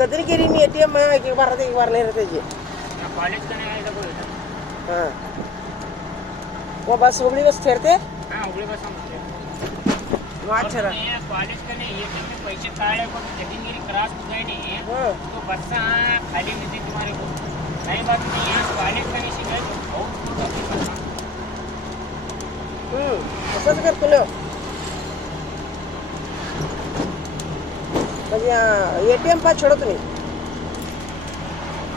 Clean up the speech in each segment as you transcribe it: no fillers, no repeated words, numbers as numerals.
गदरगिरी मी ATM एक बार नाही रहते जी कॉलेज का नाही आहे बोलतो. हां वो बस हुबली बस ठहरते हां उघडे बस आमचे अच्छा कॉलेज का नाही ये तुम्ही पैसे काढले पण गदरगिरी क्रॉस हो गए नहीं हां तो बस खाली मिलती तुम्हारे को सही बात नहीं है कॉलेज का नहीं शिकायत तो बहुत असंच करतो लो म्हणजे ATM पा छोडत नाही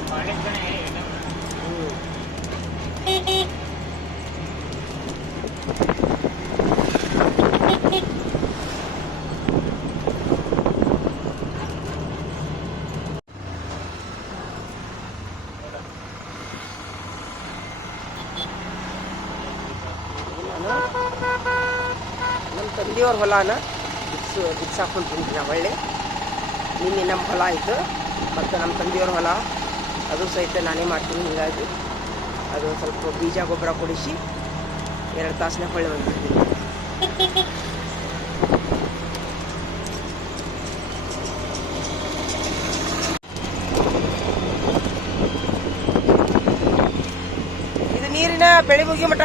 कॉलेज का नहीं है ನಮ್ಮ ತಂದೆಯವ್ರ ಹೊಲನ ಬಿಡ್ಸಾಕೊಂಡು ಬಂದಿನ ಒಳ್ಳೆ ನಿನ್ನೆ ನಮ್ಮ ಹೊಲ ಆಯಿತು ಮತ್ತು ನಮ್ಮ ತಂದೆಯವ್ರ ಹೊಲ ಅದು ಸಹಿತ ನಾನೇ ಮಾಡ್ತೀನಿ ಹೀಗಾಗಿ ಅದು ಸ್ವಲ್ಪ ಬೀಜ ಗೊಬ್ಬರ ಕೊಡಿಸಿ 2 ತಾಸಿನ ಹೊಳ್ಳೆ ಬಂದಿದ್ದೀನಿ ಇದು ನೀರಿನ ಬೆಳೆ ಮುಗಿ ಮಠ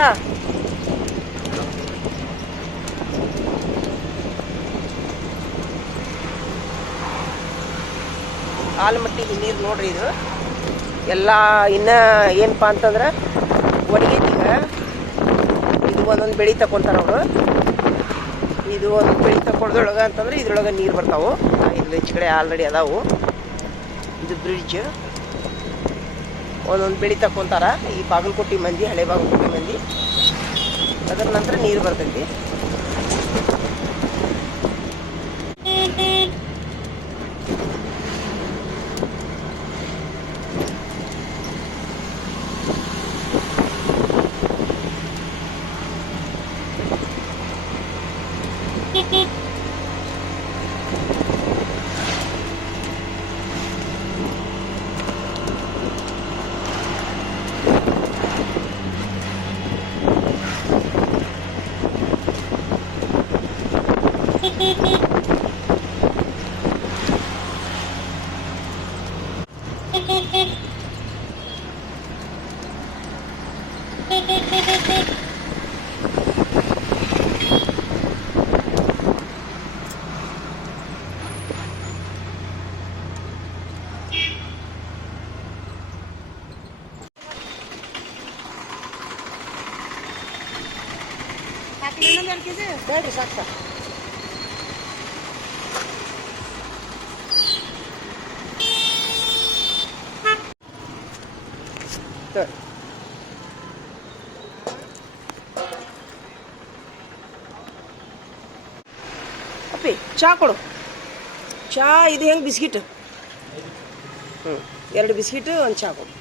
ಆಲಮಟ್ಟಿಗೆ ನೀರು ನೋಡ್ರಿ ಇದು ಎಲ್ಲ ಇನ್ನು ಏನಪ್ಪ ಅಂತಂದ್ರೆ ಒಣಗೈತೀಗ ಇದು ಒಂದೊಂದು ಬೆಳೆ ತಗೊತಾರೆ ಅವರು ಇದು ಒಂದು ಬೆಳೆ ತಗೊಳ್ದೊಳಗೆ ಅಂತಂದ್ರೆ ಇದ್ರೊಳಗೆ ನೀರು ಬರ್ತಾವೆ ಇದು ಹೆಚ್ಚು ಕಡೆ ಆಲ್ರೆಡಿ ಅದಾವು ಇದು ಬ್ರಿಡ್ಜ್ ಒಂದೊಂದು ಬೆಳೆ ತಗೊತಾರ ಈ ಬಾಗಲಕೋಟೆ ಮಂದಿ ಹಳೆ ಬಾಗಲಕೋಟೆ ಮಂದಿ ಅದರ ನಂತರ ನೀರು ಬರ್ತೈತಿ ಬೇಡ್ರಿ ಸಾಕು ಸಾಕು ಸರಿ ಅಪ್ಪಿ ಚಹಾ ಕೊಡು ಚಹಾ ಇದು ಹೆಂಗೆ ಬಿಸ್ಕಿಟ್ 2 ಬಿಸ್ಕಿಟ್ ಒಂದು ಚಹಾ ಕೊಡು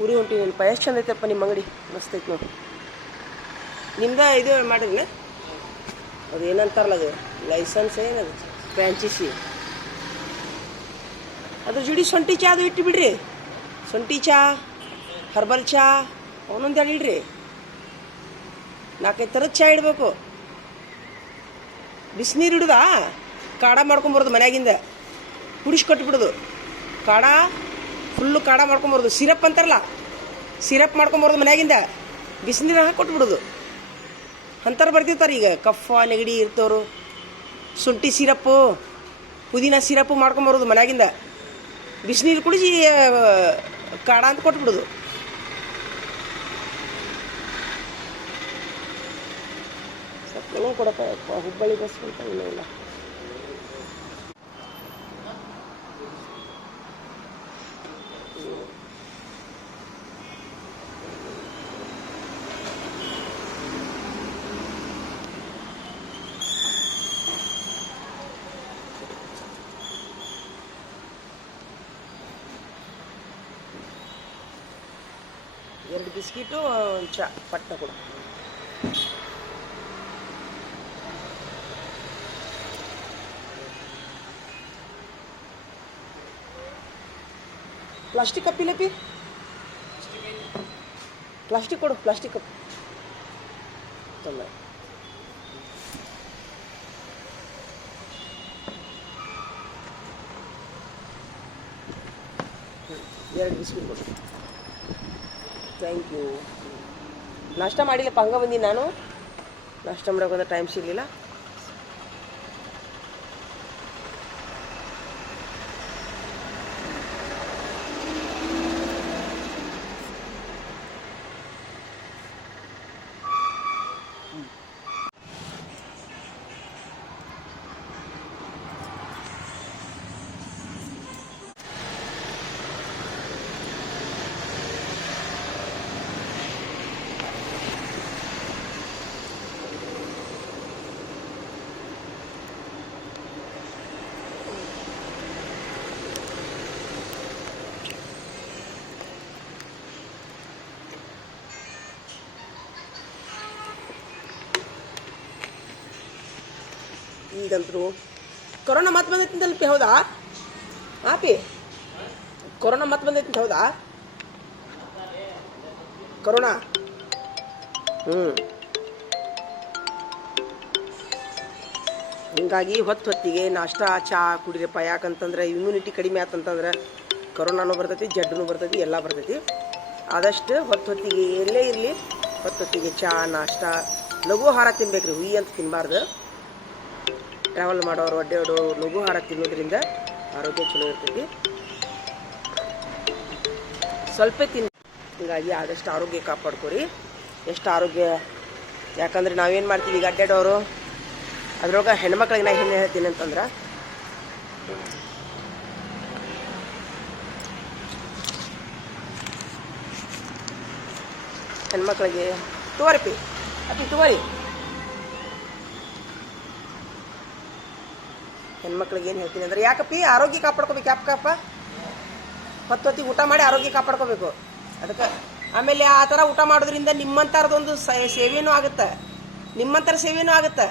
ಊರಿಗೆ ಹೊಂಟಿನಪ್ಪ ಎಷ್ಟು ಚಂದ ಐತಪ್ಪ ನಿಮ್ಮ ಅಂಗಡಿ ಮಸ್ತ್ ಐತೆ ನೋಡಿ ನಿಮ್ದು ಇದು ಮಾಡಿದ್ನ ಅದು ಏನಂತಾರಲ್ಲ ಅದು ಲೈಸೆನ್ಸ್ ಏನದು ಫ್ರ್ಯಾಂಚೈಸಿ ಅದ್ರ ಜೋಡಿ ಶುಂಠಿ ಚಹಾ ಅದು ಇಟ್ಟು ಬಿಡ್ರಿ ಶುಂಠಿ ಚಹಾ ಹರ್ಬಲ್ ಚಹಾ ಅವನೊಂದು ಎರಡು ಇಡ್ರಿ 4-5 ಥರದ ಚಹಾ ಇಡಬೇಕು ಬಿಸಿನೀರು ಇಡುದಾ ಕಾಡ ಮಾಡ್ಕೊಂಬರೋದು ಮನ್ಯಾಗಿಂದ ಕುಡಿಸಿ ಕೊಟ್ಬಿಡೋದು ಕಾಡ ಫುಲ್ಲು ಕಾಡ ಮಾಡ್ಕೊಂಬರೋದು ಸಿರಪ್ ಅಂತಾರಲ್ಲ ಸಿರಪ್ ಮಾಡ್ಕೊಂಬರೋದು ಮನ್ಯಾಗಿಂದ ಬಿಸಿನೀರು ಹಾಕಿ ಕೊಟ್ಬಿಡೋದು ಅಂತಾರೆ ಬರ್ತಿರ್ತಾರೆ ಈಗ ಕಫ ನೆಗಡಿ ಇರ್ತವ್ರು ಶುಂಠಿ ಸಿರಪ್ಪು ಪುದೀನ ಸಿರಪ್ಪು ಮಾಡ್ಕೊಂಬರೋದು ಮನ್ಯಾಗಿಂದ ಬಿಸಿನೀರು ಕುಡಿಸಿ ಕಾಡ ಅಂತ ಕೊಟ್ಬಿಡೋದು ಸ್ವಲ್ಪ ಕೊಡಪ್ಪ ಹುಬ್ಬಳ್ಳಿ ಬಸ್ ಅಂತ ಇನ್ನೂ ಇಲ್ಲ ಎರಡು ಬಿಸ್ಕಿಟು ಒಂದು ಚಾ ಪಟ್ಟ ಕೊಡು प्लास्टिक कप पिले पी प्लास्टिक कोड प्लास्टिक कप चल 2 ಬಿಸ್ಕಿಟ್ ಕೊಡು. Thank you. ನಾಷ್ಟ ಮಾಡಿಲ್ಲಪ್ಪ, ಹಂಗೆ ಬಂದೀನಿ ನಾನು. ನಾಷ್ಟ ಮಾಡೋಕೆ ಒಂದು ಟೈಮ್ ಸಿಗಲಿಲ್ಲ. ಈಗಂತರೂ ಕೊರೋನಾ ಮತ್ತೆ ಬಂದೈತಿ ಪಿ, ಹೌದಾ? ಹಾಂ ಪಿ, ಕೊರೋನಾ ಮತ್ತೆ ಬಂದೈತಿ ಹೌದಾ? ಕೊರೋನಾ ಹಿಂಗಾಗಿ ಹೊತ್ತಿಗೆ ನಾಷ್ಟ ಚಹಾ ಕುಡಿರಪ್ಪ. ಯಾಕಂತಂದ್ರೆ ಇಮ್ಯುನಿಟಿ ಕಡಿಮೆ ಆತಂತಂದ್ರೆ ಕೊರೋನಾನು ಬರ್ತೈತಿ, ಜಡ್ಡುನು ಬರ್ತೈತಿ, ಎಲ್ಲ ಬರ್ತೈತಿ. ಆದಷ್ಟು ಹೊತ್ತಿಗೆ ಎಲ್ಲೇ ಇರಲಿ ಹೊತ್ತಿಗೆ ಚಹಾ ನಾಷ್ಟ ಲಘು ಆಹಾರ ತಿನ್ಬೇಕ್ರಿ. ಹುಯಿ ಅಂತ ತಿನ್ನಬಾರ್ದು. ಟ್ರಾವೆಲ್ ಮಾಡೋರು ಅಡ್ಡಾಡೋರು ಲಘು ಆಹಾರ ತಿನ್ನೋದ್ರಿಂದ ಆರೋಗ್ಯ ಚಲೋ ಇರ್ತೈತಿ. ಸ್ವಲ್ಪ ಹಿಂಗಾಗಿ ಆದಷ್ಟು ಆರೋಗ್ಯ ಕಾಪಾಡ್ಕೊರಿ. ಎಷ್ಟು ಆರೋಗ್ಯ, ಯಾಕಂದ್ರೆ ನಾವೇನು ಮಾಡ್ತೀವಿ ಈಗ ಅಡ್ಡಾಡೋರು, ಅದ್ರೊಳಗೆ ಹೆಣ್ಮಕ್ಳಿಗೆ ನಾ ಏನು ಹೇಳ್ತೀನಿ ಅಂತಂದ್ರೆ, ಹೆಣ್ಮಕ್ಳಿಗೆ ತಗೋರಿ ಪಿ, ಅಪ್ಪಿ ತಗೋರಿ. ಹೆಣ್ಮಕ್ಳಿಗೆ ಏನು ಹೇಳ್ತೀನಿ ಅಂದ್ರೆ, ಯಾಕಪ್ಪಿ ಆರೋಗ್ಯ ಕಾಪಾಡ್ಕೋಬೇಕು. ಯಾಕಪ್ಪ ಹೊತ್ತಿಗೆ ಊಟ ಮಾಡಿ ಆರೋಗ್ಯ ಕಾಪಾಡ್ಕೋಬೇಕು. ಅದಕ್ಕೆ ಆಮೇಲೆ ಆ ಥರ ಊಟ ಮಾಡೋದ್ರಿಂದ ನಿಮ್ಮಂಥರದೊಂದು ಸೇವೆನೂ ಆಗುತ್ತೆ, ನಿಮ್ಮಂಥರ ಸೇವೆನೂ ಆಗುತ್ತೆ,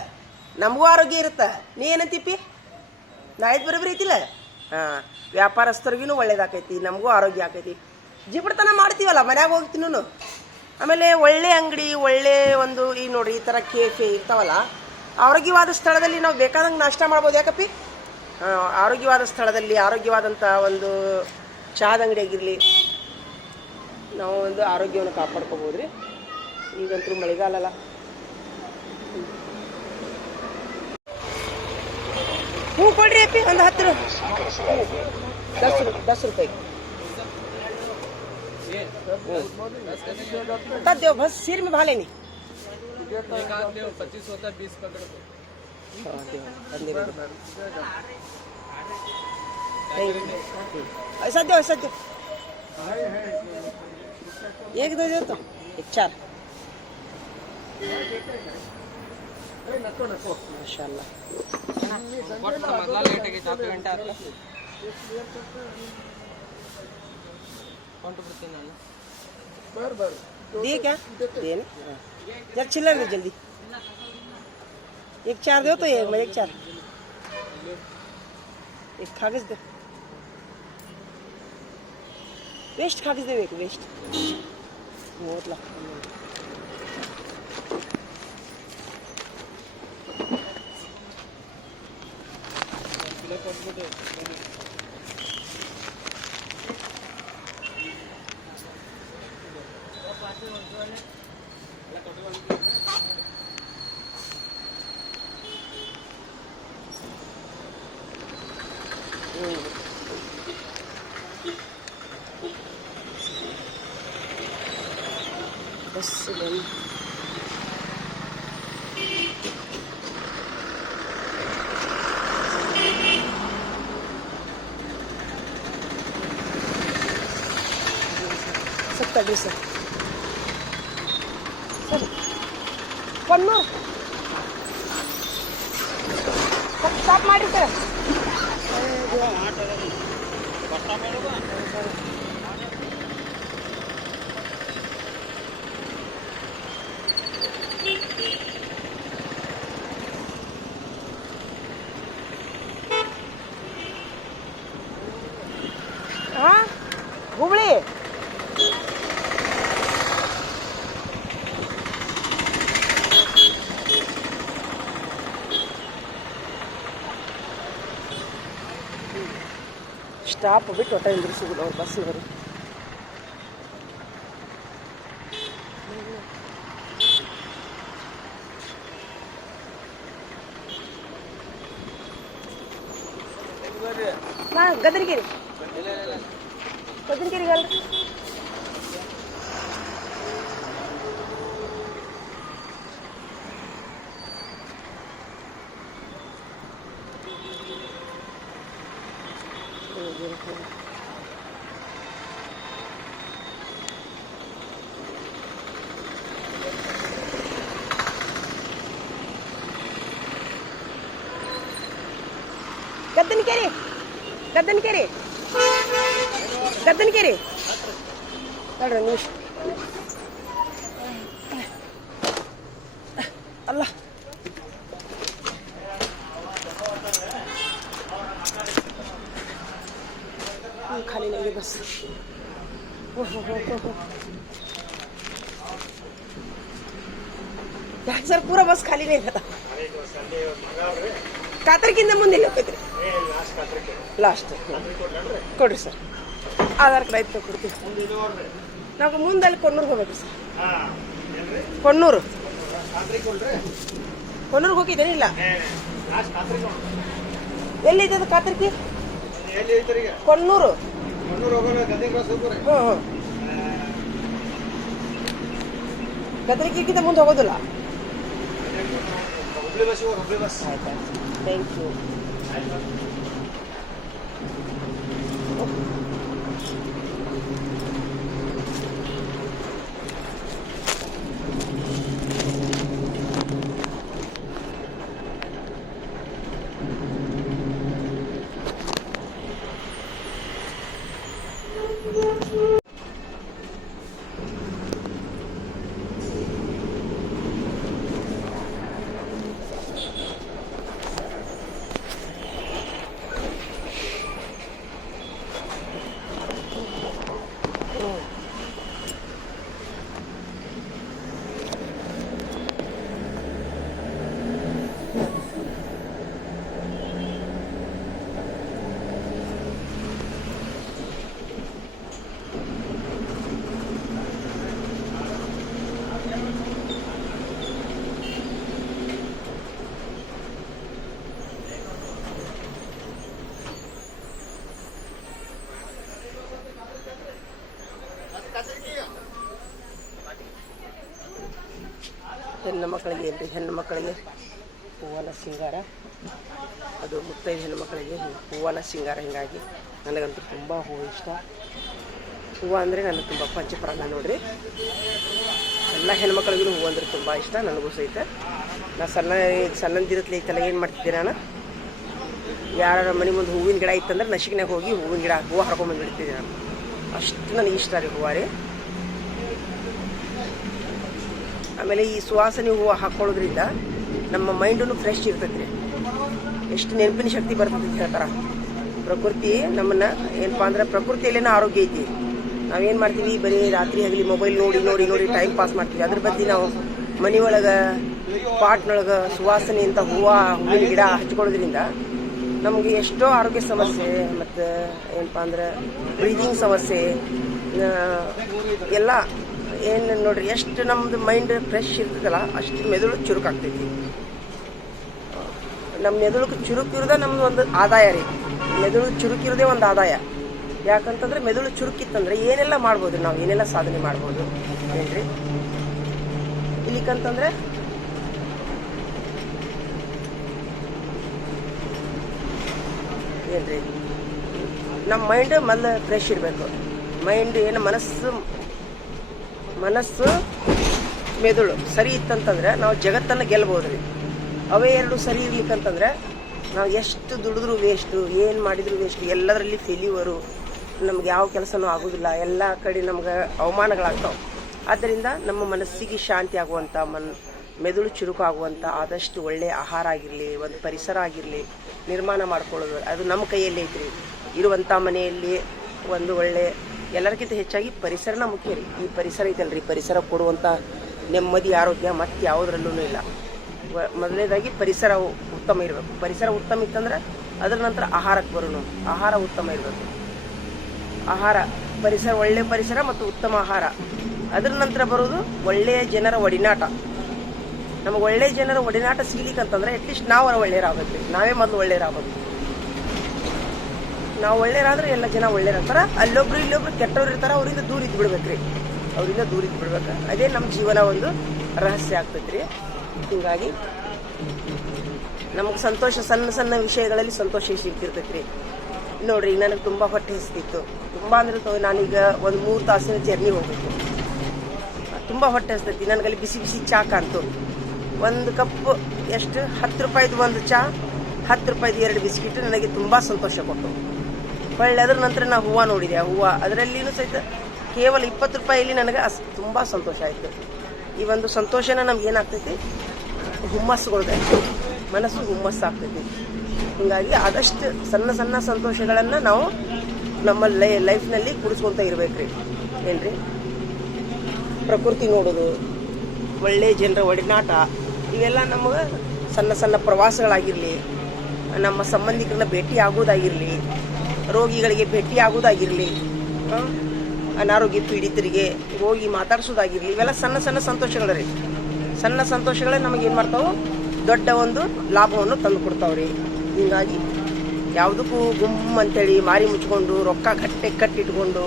ನಮಗೂ ಆರೋಗ್ಯ ಇರುತ್ತೆ. ನೀ ಏನಂತೀಪಿ? ನಾಳೆ ಬರೋಬ್ಬರಿ ಐತಿಲ್ಲ? ಹಾಂ, ವ್ಯಾಪಾರಸ್ಥರಿಗೂ ಒಳ್ಳೇದಾಕೈತಿ, ನಮಗೂ ಆರೋಗ್ಯ ಆಕೈತಿ. ಜಿಬಿಡ್ತನ ಮಾಡ್ತೀವಲ್ಲ ಮನ್ಯಾಗ ಹೋಗ್ತೀನೂ. ಆಮೇಲೆ ಒಳ್ಳೆ ಅಂಗಡಿ, ಒಳ್ಳೆ ಒಂದು ಈಗ ನೋಡ್ರಿ ಈ ಥರ ಕೇಫೆ ಇರ್ತಾವಲ್ಲ, ಆರೋಗ್ಯವಾದ ಸ್ಥಳದಲ್ಲಿ ನಾವು ಬೇಕಾದಂಗೆ ನಾಷ್ಟ ಮಾಡ್ಬೋದು. ಯಾಕಪ್ಪಿ? ಆರೋಗ್ಯವಾದ ಸ್ಥಳದಲ್ಲಿ ಆರೋಗ್ಯವಾದಂಥ ಒಂದು ಚಹಾದ ಅಂಗಡಿ ಆಗಿರಲಿ, ನಾವು ಒಂದು ಆರೋಗ್ಯವನ್ನು ಕಾಪಾಡ್ಕೋಬೋದು ರೀ. ಈಗಂತೂ ಮಳೆಗಾಲ ಅಲ್ಲ. ಹ್ಞೂ ಕೊಡ್ರಿ ಅಪ್ಪಿ, ಒಂದು 10 ರೂಪಾಯಿ. देव बस सिर में भाले नहीं 25 होता 20 पकड़ दो. ऐसा दो एक दो दे तो एक 4 माशाल्लाह. ಮೊದಲ ಲೇಟ್ ಆಗೈತೆ 10 ಗಂಟೆ ಆಯ್ತು. ಕೊಂಡು ಬಿಡ್ತೀನಿ ನಾನು. दिए क्या देने जरा चिल्ला दे जल्दी. एक 4 दो तो एक 4 एक कागज दे. वेस्ट कागज दे, एक वेस्ट बहुत ला. बस बंद. सकता है सर पन्नू स्टाप ಮಾಡಿ ಸರ್. हाँ हुबली ಸ್ಟಾಪ್ ಬಿಟ್ಟು ಒಟ್ಟ ನಿಂದ್ರಿಸಿದ್ರು ಅವ್ರು ಬಸ್ನವರು. ಗದನಗಿರಿ ಗದನಗಿರಿಗೆ ಅಲ್ರಿ ಗದ್ದನಕೆರೆ ಗದ್ದನಕೆರೆ ಗದ್ದನಕೆರೆ ನೋಡ್ರಿ ನಿಮಿಷ ಅಲ್ಲ ಖಾಲಿ नहीं बस ಯಾಕೆ ಸರ್ ಪೂರಾ ಬಸ್ ಖಾಲಿನೇ ಇರತ್ತ ಕಾತರ್ಕಿಂತ ಮುಂದೆ ಹೋಗ್ತೈತ್ರಿ ಲಾಸ್ಟ್ ಕೊಡ್ರಿ ಸರ್ ಆಧಾರ್ ಕಾರ್ಡ್ ಆಯ್ತು ಕೊಡ್ತೀವಿ ನಾವು ಮುಂದಲ್ಲಿ ಕೊಣ್ಣೂರ್ಗೆ ಹೋಗ್ಬೇಕು ಸರ್ ಕೊಣ್ಣೂರು ಕೊಣ್ಣೂರ್ಗೆ ಹೋಗಿದ್ದೇನಿಲ್ಲ ಎಲ್ಲಿದೆ ಅದು ಕಾತರ್ಕಿ ಕೊಣ್ಣೂರು ಹ್ಞೂ ಗದರಿಗಿಂತ ಮುಂದೆ ಹೋಗೋದಿಲ್ಲ ಆಯ್ತು ಥ್ಯಾಂಕ್ ಯು ಹೆಣ್ಣು ಮಕ್ಕಳಿಗೆ ಏನ್ರಿ ಹೆಣ್ಣು ಮಕ್ಕಳಿಗೆ ಹೂವನ ಸಿಂಗಾರ ಅದು ಮುತ್ತೈದು ಹೆಣ್ಣು ಮಕ್ಕಳಿಗೆ ಹೂವನ ಸಿಂಗಾರ ಹಿಂಗಾಗಿ ನನಗಂತೂ ತುಂಬ ಹೂವು ಇಷ್ಟ. ಹೂವು ಅಂದರೆ ನನಗೆ ತುಂಬ ಪಂಚಪ್ರಾಣ ನೋಡ್ರಿ. ಎಲ್ಲ ಹೆಣ್ಮಕ್ಳಿಗೂ ಹೂವು ಅಂದ್ರೆ ತುಂಬ ಇಷ್ಟ, ನನಗೂ ಸಹಿತ. ನಾ ಸಣ್ಣದಿರತ್ಲೆ ಐತಲ್ಲ ಏನು ಮಾಡ್ತಿದ್ದೆ ನಾನು, ಯಾರ ಮನೆ ಮುಂದೆ ಹೂವಿನ ಗಿಡ ಇತ್ತಂದ್ರೆ ನಶಿಕ್ನಾಗ ಹೋಗಿ ಹೂವಿನ ಗಿಡ ಹೂವು ಹರ್ಕೊಂಬಂದಿರ್ತಿದ್ದೆ ನಾನು. ಅಷ್ಟು ನನಗೆ ಇಷ್ಟ ರೀ ಹೂವು ರೀ. ಆಮೇಲೆ ಈ ಸುವಾಸನೆ ಹೂವು ಹಾಕ್ಕೊಳ್ಳೋದ್ರಿಂದ ನಮ್ಮ ಮೈಂಡೂ ಫ್ರೆಶ್ ಇರ್ತೈತಿ ರೀ. ಎಷ್ಟು ನೆನಪಿನ ಶಕ್ತಿ ಬರ್ತೈತಿ ಹೇಳ್ತಾರೆ. ಪ್ರಕೃತಿ ನಮ್ಮನ್ನು ಏನಪ್ಪ ಅಂದ್ರೆ ಪ್ರಕೃತಿಯಲ್ಲೇನೋ ಆರೋಗ್ಯ ಐತಿ. ನಾವೇನು ಮಾಡ್ತೀವಿ, ಬರೀ ರಾತ್ರಿ ಆಗಲಿ ಮೊಬೈಲ್ ನೋಡಿ ನೋಡಿ ನೋಡಿ ಟೈಮ್ ಪಾಸ್ ಮಾಡ್ತೀವಿ. ಅದ್ರ ಬದಲು ನಾವು ಮನೆಯೊಳಗೆ ಪಾಟ್ನೊಳಗೆ ಸುವಾಸನೆ ಅಂತ ಹೂವಿನ ಗಿಡ ಹಚ್ಕೊಳ್ಳೋದ್ರಿಂದ ನಮಗೆ ಎಷ್ಟೋ ಆರೋಗ್ಯ ಸಮಸ್ಯೆ ಮತ್ತು ಏನಪ್ಪ ಅಂದ್ರೆ ಬ್ರೀದಿಂಗ್ ಸಮಸ್ಯೆ ಎಲ್ಲ ಏನು ನೋಡ್ರಿ, ಎಷ್ಟು ನಮ್ಮದು ಮೈಂಡ್ ಫ್ರೆಶ್ ಇರ್ತದಲ್ಲ ಅಷ್ಟು ಮೆದುಳು ಚುರುಕಾಗ್ತೈತಿ. ನಮ್ಮ ಮೆದುಳಿಗೆ ಚುರುಕಿರೋದೇ ನಮ್ದು ಒಂದು ಆದಾಯ ರೀ. ಮೆದುಳು ಚುರುಕಿರೋದೇ ಒಂದು ಆದಾಯ. ಯಾಕಂತಂದ್ರೆ ಮೆದುಳು ಚುರುಕಿತ್ತಂದ್ರೆ ಏನೆಲ್ಲ ಮಾಡ್ಬೋದು, ನಾವು ಏನೆಲ್ಲ ಸಾಧನೆ ಮಾಡ್ಬೋದು ಏನ್ರಿ. ಇಲ್ಲಿಕಂತಂದ್ರೆ ಏನ್ರಿ, ನಮ್ಮ ಮೈಂಡ್ ಮೊದಲು ಫ್ರೆಶ್ ಇರಬೇಕು. ಮೈಂಡ್ ಏನು ಮನಸ್ಸು ಮೆದುಳು ಸರಿ ಇತ್ತಂತಂದ್ರೆ ನಾವು ಜಗತ್ತನ್ನು ಗೆಲ್ಬೋದು ರೀ. ಅವೇ ಎರಡು ಸರಿ ಇರ್ಲಿಕ್ಕಂತಂದ್ರೆ ನಾವು ಎಷ್ಟು ದುಡಿದ್ರೂ ವೇಸ್ಟು, ಏನು ಮಾಡಿದ್ರು ವೇಸ್ಟು, ಎಲ್ಲದರಲ್ಲಿ ಫೇಲ್ಯೂರು, ನಮ್ಗೆ ಯಾವ ಕೆಲಸನೂ ಆಗೋದಿಲ್ಲ, ಎಲ್ಲ ಕಡೆ ನಮ್ಗೆ ಅವಮಾನಗಳಾಗ್ತಾವೆ. ಆದ್ದರಿಂದ ನಮ್ಮ ಮನಸ್ಸಿಗೆ ಶಾಂತಿ ಆಗುವಂಥ ಮೆದುಳು ಚುರುಕಾಗುವಂಥ ಆದಷ್ಟು ಒಳ್ಳೆಯ ಆಹಾರ ಆಗಿರಲಿ, ಒಂದು ಪರಿಸರ ಆಗಿರಲಿ ನಿರ್ಮಾಣ ಮಾಡ್ಕೊಳ್ಳೋದು ಅದು ನಮ್ಮ ಕೈಯಲ್ಲೇ ಐತ್ರಿ. ಇರುವಂಥ ಮನೆಯಲ್ಲಿ ಒಂದು ಒಳ್ಳೆ, ಎಲ್ಲರಿಗಿಂತ ಹೆಚ್ಚಾಗಿ ಪರಿಸರನ ಮುಖ್ಯ ರೀ. ಈ ಪರಿಸರ ಐತಲ್ರಿ, ಪರಿಸರ ಕೊಡುವಂಥ ನೆಮ್ಮದಿ ಆರೋಗ್ಯ ಮತ್ತು ಯಾವುದ್ರಲ್ಲೂ ಇಲ್ಲ. ಮೊದಲನೇದಾಗಿ ಪರಿಸರ ಉತ್ತಮ ಇರಬೇಕು. ಪರಿಸರ ಉತ್ತಮ ಇತ್ತಂದ್ರೆ ಅದರ ನಂತರ ಆಹಾರಕ್ಕೆ ಬರೋಣ. ಆಹಾರ ಉತ್ತಮ ಇರಬೇಕು. ಆಹಾರ, ಪರಿಸರ, ಒಳ್ಳೆಯ ಪರಿಸರ ಮತ್ತು ಉತ್ತಮ ಆಹಾರ. ಅದರ ನಂತರ ಬರೋದು ಒಳ್ಳೆಯ ಜನರ ಒಡನಾಟ. ನಮಗೆ ಒಳ್ಳೆಯ ಜನರ ಒಡನಾಟ ಸಿಗ್ಲಿಕ್ಕಂತಂದ್ರೆ ಅಟ್ಲೀಸ್ಟ್ ನಾವು ಒಳ್ಳೆಯರಾಗಬೇಕು. ನಾವೇ ಮೊದಲು ಒಳ್ಳೆಯರಾಗಬೇಕು. ನಾವು ಒಳ್ಳೆಯರಾದ್ರೆ ಎಲ್ಲ ಜನ ಒಳ್ಳೆಯರಾಗ್ತಾರೆ. ಅಲ್ಲೊಬ್ರು ಇಲ್ಲೊಬ್ರು ಕೆಟ್ಟವ್ರು ಇರ್ತಾರೆ, ಅವರಿಂದ ದೂರ ಇದ್ದು ಬಿಡ್ಬೇಕ್ರಿ. ಅವರಿಂದ ದೂರ ಇದ್ದು ಬಿಡ್ಬೇಕು. ಅದೇ ನಮ್ಮ ಜೀವನ ಒಂದು ರಹಸ್ಯ ಆಗ್ತೈತ್ರಿ. ಹೀಗಾಗಿ ನಮಗೆ ಸಂತೋಷ, ಸಣ್ಣ ಸಣ್ಣ ವಿಷಯಗಳಲ್ಲಿ ಸಂತೋಷ ಸಿಗ್ತಿರ್ತೈತ್ರಿ. ನೋಡ್ರಿ, ಈಗ ನನಗೆ ತುಂಬ ಹೊಟ್ಟೆ ಹಸ್ತಿತ್ತು. ತುಂಬ ಅಂದ್ರೆ ನಾನೀಗ ಒಂದು 3 ತಾಸಿನ ಜರ್ನಿ ಹೋಗ್ಬೇಕು. ತುಂಬ ಹೊಟ್ಟೆ ಹಸ್ತೈತಿ. ನನಗಲ್ಲಿ ಬಿಸಿ ಬಿಸಿ ಚಾ ಕಾಣ್ತು. ಒಂದು ಕಪ್ ಎಷ್ಟು 10 ರೂಪಾಯಿದು ಒಂದು ಚಾ, 10 ರೂಪಾಯಿದು 2 ಬಿಸ್ಕಿಟ್ ನನಗೆ ತುಂಬ ಸಂತೋಷ ಕೊಟ್ಟು. ಒಳ್ಳೆ ಅದ್ರ ನಂತರ ನಾ ಹೂವು ನೋಡಿದೆ. ಆ ಹೂವು ಅದರಲ್ಲಿನೂ ಸಹಿತ ಕೇವಲ 20 ರೂಪಾಯಿಲಿ ನನಗೆ ತುಂಬ ಸಂತೋಷ ಆಯಿತು. ಈ ಒಂದು ಸಂತೋಷನ ನಮ್ಗೆ ಏನಾಗ್ತೈತಿ, ಹುಮ್ಮಸ್ಸುಗೊಳ್ದೈತಿ, ಮನಸ್ಸು ಹುಮ್ಮಸ್ಸಾಗ್ತೈತಿ. ಹೀಗಾಗಿ ಆದಷ್ಟು ಸಣ್ಣ ಸಣ್ಣ ಸಂತೋಷಗಳನ್ನು ನಾವು ನಮ್ಮ ಲೈಫ್ನಲ್ಲಿ ಕೂಡಿಸ್ಕೊತ ಇರ್ಬೇಕ್ರಿ. ಏನ್ರಿ, ಪ್ರಕೃತಿ ನೋಡೋದು, ಒಳ್ಳೆಯ ಜನರ ಒಡನಾಟ, ಇವೆಲ್ಲ ನಮಗೆ ಸಣ್ಣ ಸಣ್ಣ ಪ್ರವಾಸಗಳಾಗಿರಲಿ, ನಮ್ಮ ಸಂಬಂಧಿಕರನ್ನ ಭೇಟಿ ಆಗೋದಾಗಿರಲಿ, ರೋಗಿಗಳಿಗೆ ಭೇಟಿ ಆಗೋದಾಗಿರಲಿ, ಅನಾರೋಗ್ಯ ಪೀಡಿತರಿಗೆ ಹೋಗಿ ಮಾತಾಡ್ಸೋದಾಗಿರಲಿ, ಇವೆಲ್ಲ ಸಣ್ಣ ಸಣ್ಣ ಸಂತೋಷಗಳು ರೀ. ಸಣ್ಣ ಸಂತೋಷಗಳೇ ನಮಗೇನು ಮಾಡ್ತಾವೆ, ದೊಡ್ಡ ಒಂದು ಲಾಭವನ್ನು ತಂದು ಕೊಡ್ತಾವ್ರಿ. ಹೀಗಾಗಿ ಯಾವುದಕ್ಕೂ ಗುಮ್ಮ ಅಂತೇಳಿ ಮಾರಿ ಮುಚ್ಕೊಂಡು ರೊಕ್ಕ ಕಟ್ಟಿಟ್ಕೊಂಡು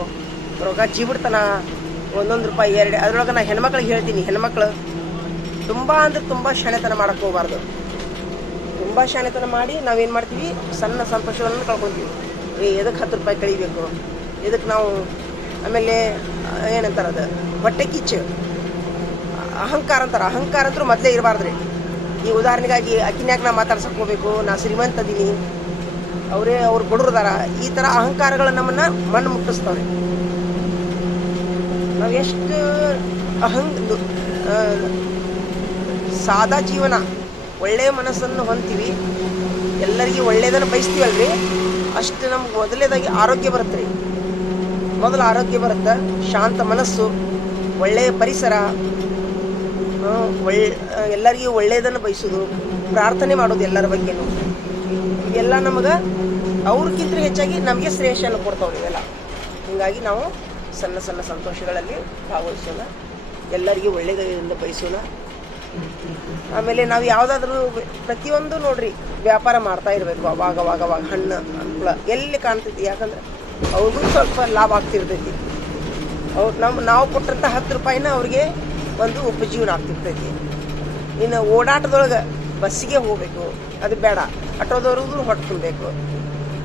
ರೊಕ್ಕ ಜೀಬಿಡ್ತಾನ 1 ರೂಪಾಯಿ 2. ಅದ್ರೊಳಗೆ ನಾ ಹೆಣ್ಮಕ್ಳಿಗೆ ಹೇಳ್ತೀನಿ, ಹೆಣ್ಮಕ್ಳು ತುಂಬ ಅಂದ್ರೆ ತುಂಬ ಶಾಣೆತನ ಮಾಡಕ್ಕೆ ಹೋಗಬಾರ್ದು. ತುಂಬ ಶಾಣೆತನ ಮಾಡಿ ನಾವೇನು ಮಾಡ್ತೀವಿ, ಸಣ್ಣ ಸಂತೋಷಗಳನ್ನು ಕಳ್ಕೊತೀವಿ. ಎದಕ್ಕೆ 10 ರೂಪಾಯಿ ಕಳಿಬೇಕು, ಇದಕ್ಕೆ ನಾವು ಆಮೇಲೆ ಏನಂತಾರದು ಹೊಟ್ಟೆ ಕಿಚ್ಚು, ಅಹಂಕಾರ ಅಂತಾರೆ. ಅಹಂಕಾರ ಅಂತೂ ಮೊದಲೇ ಇರಬಾರ್ದ್ರಿ. ಈ ಉದಾಹರಣೆಗಾಗಿ ಅಕ್ಕಿನ್ಯಾಕೆ ನಾ ಮಾತಾಡ್ಸಕ್ಕೆ ಹೋಗ್ಬೇಕು, ನಾ ಶ್ರೀಮಂತ ಅದೀನಿ, ಅವ್ರು ಬಡವ್ರದಾರ, ಈ ಥರ ಅಹಂಕಾರಗಳು ನಮ್ಮನ್ನು ಮಣ್ಣು ಮುಟ್ಟಿಸ್ತಾವ್ರಿ. ನಾವು ಎಷ್ಟು ಸಾದಾ ಜೀವನ, ಒಳ್ಳೆಯ ಮನಸ್ಸನ್ನು ಹೊಂತೀವಿ, ಎಲ್ಲರಿಗೂ ಒಳ್ಳೆಯದನ್ನು ಬಯಸ್ತೀವಲ್ರಿ, ಅಷ್ಟು ನಮ್ಗೆ ಮೊದಲೇದಾಗಿ ಆರೋಗ್ಯ ಬರುತ್ತೆ ರೀ. ಮೊದಲು ಆರೋಗ್ಯ ಬರುತ್ತೆ, ಶಾಂತ ಮನಸ್ಸು, ಒಳ್ಳೆಯ ಪರಿಸರ, ಎಲ್ಲರಿಗೂ ಒಳ್ಳೆಯದನ್ನು ಬಯಸೋದು, ಪ್ರಾರ್ಥನೆ ಮಾಡೋದು ಎಲ್ಲರ ಬಗ್ಗೆನೂ, ಇವೆಲ್ಲ ನಮಗೆ ಅವ್ರಿಗಿಂತ ಹೆಚ್ಚಾಗಿ ನಮಗೆ ಶ್ರೇಯಸ್ಸನ್ನು ಕೊಡ್ತಾವೆ ಇವೆಲ್ಲ. ಹೀಗಾಗಿ ನಾವು ಸಣ್ಣ ಸಣ್ಣ ಸಂತೋಷಗಳಲ್ಲಿ ಭಾಗವಹಿಸೋಣ, ಎಲ್ಲರಿಗೂ ಒಳ್ಳೆಯದರಿಂದ ಬಯಸೋಣ. ಆಮೇಲೆ ನಾವು ಯಾವುದಾದ್ರೂ ಪ್ರತಿಯೊಂದು ನೋಡ್ರಿ ವ್ಯಾಪಾರ ಮಾಡ್ತಾ ಇರಬೇಕು. ಅವಾಗ ಹಣ್ಣು ಹಂಪಲ ಎಲ್ಲಿ ಕಾಣ್ತೈತಿ, ಯಾಕಂದ್ರೆ ಅವ್ರಿಗೂ ಸ್ವಲ್ಪ ಲಾಭ ಆಗ್ತಿರ್ತೈತಿ. ನಾವು ಕೊಟ್ಟಂಥ 10 ರೂಪಾಯಿನ ಅವ್ರಿಗೆ ಒಂದು ಉಪಜೀವನ ಆಗ್ತಿರ್ತೈತಿ. ಇನ್ನು ಓಡಾಟದೊಳಗೆ ಬಸ್ಸಿಗೆ ಹೋಗಬೇಕು, ಅದು ಬೇಡ. ಆಟೋದವ್ರಿಗೂ ಹೊಟ್ಟು ತುಂಬಬೇಕು.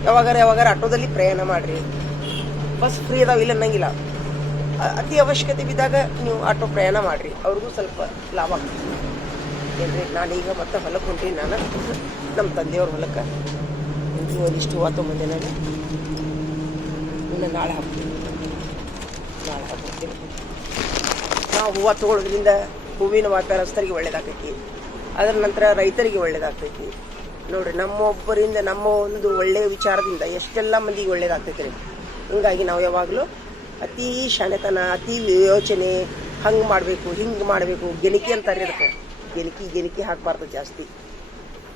ಯಾವಾಗಾರ ಆಟೋದಲ್ಲಿ ಪ್ರಯಾಣ ಮಾಡಿರಿ. ಬಸ್ ಫ್ರೀ ಅದಾವ ಇಲ್ಲ ಅನ್ನಂಗಿಲ್ಲ. ಅತಿ ಅವಶ್ಯಕತೆ ಬಿದ್ದಾಗ ನೀವು ಆಟೋ ಪ್ರಯಾಣ ಮಾಡಿರಿ, ಅವ್ರಿಗೂ ಸ್ವಲ್ಪ ಲಾಭ ಆಗ್ತದೆ. ಏನ್ರಿ, ನಾನೀಗ ಮತ್ತೆ ಹೊಲಕ್ಕೆ ಹೊಂಟೀನಿ. ನಾನು ನಮ್ಮ ತಂದೆಯವ್ರ ಹೊಲಕ್ಕೆ ಒಂದಿಷ್ಟು ಹೂವು ತೊಗೊಂಬಂದೆ. ನಾನು ಇನ್ನು ನಾಳೆ ಹಾಕ್ತೀನಿ. ನಾವು ಹೂವು ತೊಗೊಳೋದ್ರಿಂದ ಹೂವಿನ ವ್ಯಾಪಾರಸ್ಥರಿಗೆ ಒಳ್ಳೇದಾಗ್ತೈತಿ. ಅದರ ನಂತರ ರೈತರಿಗೆ ಒಳ್ಳೇದಾಗ್ತೈತಿ. ನೋಡ್ರಿ, ನಮ್ಮೊಬ್ಬರಿಂದ, ನಮ್ಮ ಒಂದು ಒಳ್ಳೆಯ ವಿಚಾರದಿಂದ ಎಷ್ಟೆಲ್ಲ ಮಂದಿಗೆ ಒಳ್ಳೇದಾಗ್ತೈತಿ ರೀ. ಹಿಂಗಾಗಿ ನಾವು ಯಾವಾಗಲೂ ಅತಿ ಶಾಣೆತನ, ಅತಿ ಯೋಚನೆ, ಹಂಗೆ ಮಾಡಬೇಕು ಹಿಂಗೆ ಮಾಡಬೇಕು, ಗೆಣಕಿ ಅಂತಾರೆ ಅದಕ್ಕೆ. ಗೆಣಕಿ ಹಾಕಬಾರ್ದು ಜಾಸ್ತಿ.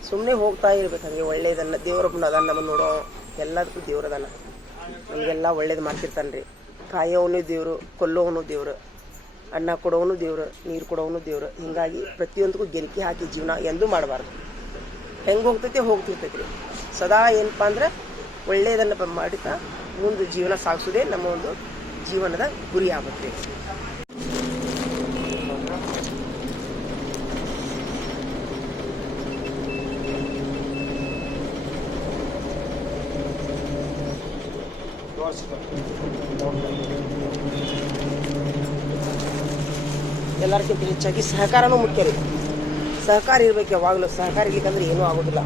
ಸುಮ್ಮನೆ ಹೋಗ್ತಾ ಇರ್ಬೇಕು ಹಾಗೆ ಒಳ್ಳೆಯದನ್ನು. ದೇವ್ರೊಬ್ಬನ ಅದನ್ನು ನಮ್ಮನ್ನು ನೋಡೋ ಎಲ್ಲದಕ್ಕೂ ದೇವ್ರದನ, ನಮಗೆಲ್ಲ ಒಳ್ಳೇದು ಮಾಡ್ತಿರ್ತಾನೆ ರೀ. ಕಾಯೋವನು ದೇವರು, ಕೊಲ್ಲೋವನು ದೇವರು, ಅನ್ನ ಕೊಡೋವನು ದೇವರು, ನೀರು ಕೊಡೋವನು ದೇವರು. ಹೀಗಾಗಿ ಪ್ರತಿಯೊಂದಕ್ಕೂ ಗೆಣಕಿ ಹಾಕಿ ಜೀವನ ಎಂದೂ ಮಾಡಬಾರ್ದು. ಹೆಂಗೆ ಹೋಗ್ತಿರ್ತೈತಿ ರೀ. ಸದಾ ಏನಪ್ಪ ಅಂದ್ರೆ ಒಳ್ಳೆಯದನ್ನು ಮಾಡುತ್ತಾ ಮುಂದೆ ಜೀವನ ಸಾಗಿಸೋದೇ ನಮ್ಮ ಒಂದು ಜೀವನದ ಗುರಿ ಆಗುತ್ತೆ. ಎಲ್ಲರಿಗಿಂತ ಹೆಚ್ಚಾಗಿ ಸಹಕಾರನೂ ಮುಖ್ಯ ರೀ. ಸಹಕಾರ ಇರ್ಬೇಕು ಯಾವಾಗಲೂ. ಸಹಕಾರ ಇರ್ಲಿಕ್ಕಂದ್ರೆ ಏನೂ ಆಗೋದಿಲ್ಲ.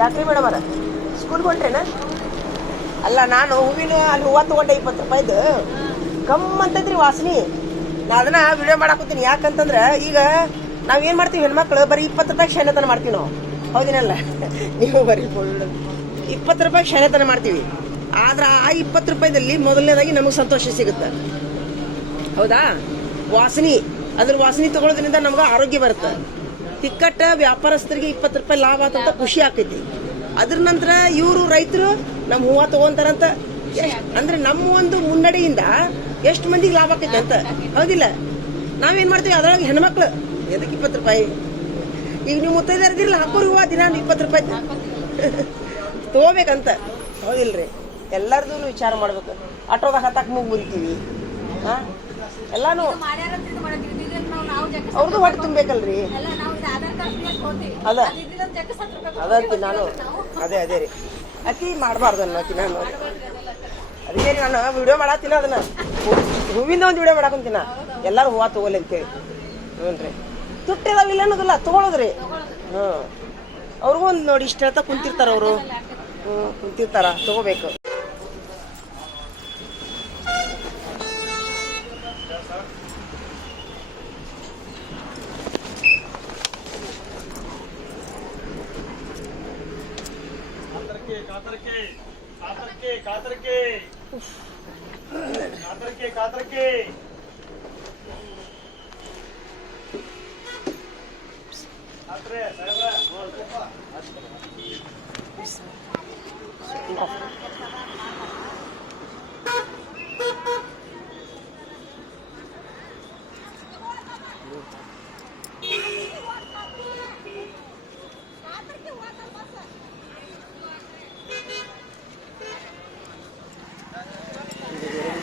ಯಾಕ್ರಿ ಮೇಡಮ್ ಅವರ ಸ್ಕೂಲ್ಗೆ ಹೊಂಟ್ರೇನ? ಅಲ್ಲ, ನಾನು ಹೂವಿನ ಅಲ್ಲಿ ಹೂವು ತೊಗೊಂಡೆ 20 ರೂಪಾಯಿದು. ಕಮ್ ಅಂತೈತ್ರಿ ವಾಸನೆ. ನಾ ಅದನ್ನ ವಿಡಿಯೋ ಮಾಡಾಕೋತೀನಿ. ಯಾಕಂತಂದ್ರೆ ಈಗ ನಾವೇನು ಮಾಡ್ತೀವಿ, ಹೆಣ್ಮಕ್ಳು ಬರೀ 20 ರೂಪಾಯಿಗೆ ಶಾಣೆತನ ಮಾಡ್ತೀವಿ ನಾವು. ಹೌದಿನಲ್ಲ? ನೀವು ಬರೀ 20 ರೂಪಾಯಿಗೆ ಶಾಣೆತನ ಮಾಡ್ತೀವಿ. ಆದ್ರೆ ಆ 20 ರೂಪಾಯಿದಲ್ಲಿ ಮೊದಲನೇದಾಗಿ ನಮಗೆ ಸಂತೋಷ ಸಿಗುತ್ತೆ. ಹೌದಾ? ವಾಸನೆ, ಅದ್ರ ವಾಸನೆ ತಗೊಳ್ಳೋದ್ರಿಂದ ನಮ್ಗೆ ಆರೋಗ್ಯ ಬರುತ್ತೆ. ತಿಕ್ಕಟ್ಟ ವ್ಯಾಪಾರಸ್ಥರಿಗೆ 20 ರೂಪಾಯಿ ಲಾಭ ಆತಂತ ಖುಷಿ ಆಕೈತಿ. ಅದ್ರ ನಂತರ ಇವರು ರೈತರು ನಮ್ಮ ಹೂವ ತಗೊಂತಾರಂತ ಅಂದ್ರೆ ನಮ್ಮ ಒಂದು ಮುನ್ನಡೆಯಿಂದ ಎಷ್ಟು ಮಂದಿಗೆ ಲಾಭ ಆಕೈತಿ ಅಂತ ಹೌದಿಲ್ಲ. ನಾವೇನ್ ಮಾಡ್ತೀವಿ ಅದ್ರೊಳಗೆ ಹೆಣ್ಮಕ್ಳು ಎದಕ್ಕೆ 20 ರೂಪಾಯಿ. ಈಗ ನೀವು ಮುತ್ತೈದಿರದಿಲ್ಲ ಹಾಕೋರಿ ಹೂವ ದಿನ 20 ರೂಪಾಯಿ ತಗೋಬೇಕಂತ ಹೌದಿಲ್ರಿ. ಎಲ್ಲಾರ್ದು ವಿಚಾರ ಮಾಡ್ಬೇಕು. ಆಟೋದಾಗ ಹತ್ತಾಕ್ ಮೂಗ್ ಮುರಿತೀವಿ. ಎಲ್ಲಾನು ಅವ್ರದ್ದು ಹೊಟ್ಟೆ ತುಂಬೇಕಲ್ರಿ. ಅದ ಅದಂತಿ ನಾನು ಅದೇ ರೀ ಅತಿ ಮಾಡಬಾರ್ದು ಅನ್ನೋತಿ ನಾನು. ಅದಕ್ಕೆ ನಾನು ವಿಡಿಯೋ ಮಾಡತ್ತೀನಿ. ಅದನ್ನ ಹೂವಿಂದ ಒಂದು ವಿಡಿಯೋ ಮಾಡಾಕಂತೀನ ಎಲ್ಲಾರು ಹೂವ ತಗೋಲಿ ಅಂತೇಳಿ. ಹ್ಞೂನ್ರಿ ತುಟ್ಟಿದಾವಿಲ್ಲ ಅನ್ನೋದಿಲ್ಲ ತಗೊಳೋದ್ರಿ. ಅವ್ರಿಗೂ ಒಂದು ನೋಡಿ ಇಷ್ಟ ಹೇಳ್ತಾ ಕುಂತಿರ್ತಾರ ಅವರು. ಕುಂತಿರ್ತಾರ ತಗೋಬೇಕು.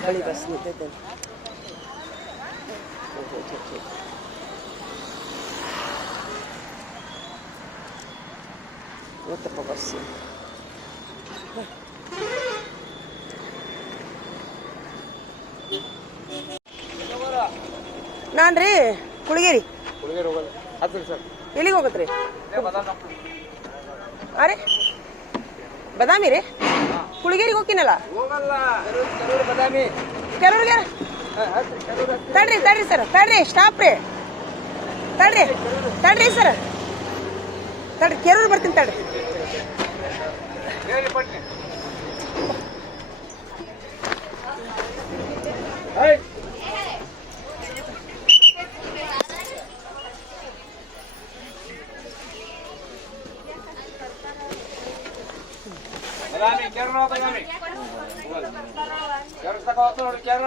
गाड़ी बस निकलते ಗೊತ್ತಪ್ಪ ಬಸ್. ನಾನ್ರಿ ಕುಳಗೇರಿ. ಎಲ್ಲಿಗೆ ಹೋಗತ್ರಿ? ಅರೆ ಬದಾಮಿ ರೀ. ಕುಳಗೇರಿಗೆ ಹೋಗ್ತೀನಲ್ಲ ಕೆಲವ್ರಿಗೆ. ತಡ್ರಿ ಸರ್ ತಡ್ರಿ ಸ್ಟಾಪ್ ರೀ. ತಡ್ರಿ ಸರ್ ತಡ್ರಿ ಕೆರೂರು ಬರ್ತೀನಿ ತಡ್ರಿ. ಬದಾಮಿ ಕೇರಳ